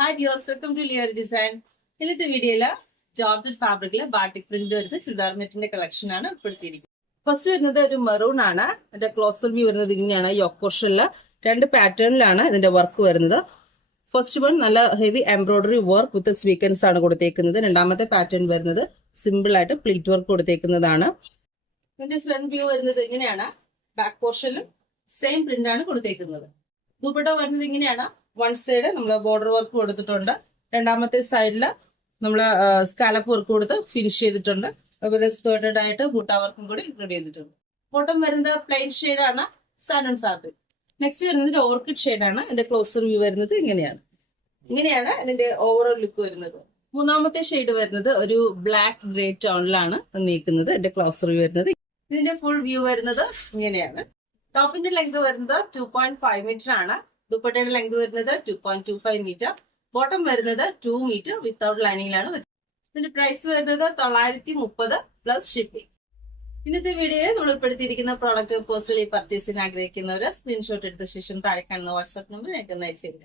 Hi dears, welcome to Lear Design. ഇന്നത്തെ വീഡിയോയില് georgette ഫാബ്രിക്കില് batik print വരുന്ന ചുരിദാർ നെറ്റിന്റെ കളക്ഷൻ ആണ് ഉൾപ്പെടുത്തിയിരിക്കുന്നത്. ഫസ്റ്റ് വരുന്നത് ഒരു മെറൂൺ ആണ്. അതിന്റെ ക്ലോസർ വ്യൂ വരുന്നത് ഇങ്ങനെയാണ്. യോക്ക് പോർഷനില് രണ്ട് പാറ്റേണിലാണ് ഇതിന്റെ വർക്ക് വരുന്നത്. ഫസ്റ്റ് വൺ നല്ല heavy embroidery work with sequins ആണ് കൊടുത്തേക്കുന്നത്. രണ്ടാമത്തെ പാറ്റേൺ വരുന്നത് സിമ്പിൾ ആയിട്ട് പ്ലീറ്റ് വർക്ക് കൊടുത്തേക്കുന്നതാണ്. ഇതിന്റെ ഫ്രണ്ട് വ്യൂ വരുന്നത് ഇങ്ങനെയാണ്. ബാക്ക് പോർഷനിലും സെയിം പ്രിന്റ് ആണ് കൊടുത്തേക്കുന്നത്. ദുപ്പട്ട വരുന്നത് ഇങ്ങനെയാണ്. വൺ സൈഡ് നമ്മൾ ബോർഡർ വർക്ക് കൊടുത്തിട്ടുണ്ട്. രണ്ടാമത്തെ സൈഡില് നമ്മൾ സ്കാലപ്പ് വർക്ക് കൊടുത്ത് ഫിനിഷ് ചെയ്തിട്ടുണ്ട്. അതുപോലെ സ്കേർട്ടഡ് ആയിട്ട് ബൂട്ട വർക്കും കൂടി ഇൻക്ലൂഡ് ചെയ്തിട്ടുണ്ട്. ബോട്ടം വരുന്നത് പ്ലെയിൻ ഷെയ്ഡ് ആണ്, സാനൺ ഫാബ്രിക്. നെക്സ്റ്റ് വരുന്നത് ഓർക്കിഡ് ഷെയ്ഡ് ആണ്. ഇതിന്റെ ക്ലോസർ വ്യൂ വരുന്നത് ഇങ്ങനെയാണ്. ഇതിന്റെ ഓവറോൾ ലുക്ക് വരുന്നത്. മൂന്നാമത്തെ ഷെയ്ഡ് വരുന്നത് ഒരു ബ്ലാക്ക് ഗ്രേ ടോണിലാണ് നീക്കുന്നത്. ഇതിന്റെ ക്ലോസർ വ്യൂ വരുന്നത്. ഇതിന്റെ ഫുൾ വ്യൂ വരുന്നത് ഇങ്ങനെയാണ്. ടോപ്പിന്റെ ലെങ്ത് വരുന്നത് 2.5 മീറ്റർ ആണ്. ദുപ്പട്ടയുടെ ലെങ്ത് വരുന്നത് 2.25 മീറ്റർ. ബോട്ടം വരുന്നത് 2 മീറ്റർ വിത്തൗട്ട് ലൈനിങ്ങിലാണ് വരുന്നത്. ഇതിന്റെ പ്രൈസ് വരുന്നത് 930 പ്ലസ് ഷിപ്പിംഗ്. ഇന്നത്തെ വീഡിയോയിൽ നമ്മൾ ഉൾപ്പെടുത്തിയിരിക്കുന്ന പ്രോഡക്റ്റ് പേഴ്സണലി പർച്ചേസിന് ആഗ്രഹിക്കുന്നവർ സ്ക്രീൻഷോട്ട് എടുത്ത ശേഷം താഴെ കാണുന്ന വാട്സ്ആപ്പ് നമ്പർ ഞങ്ങൾക്ക് അയച്ചു തരിക.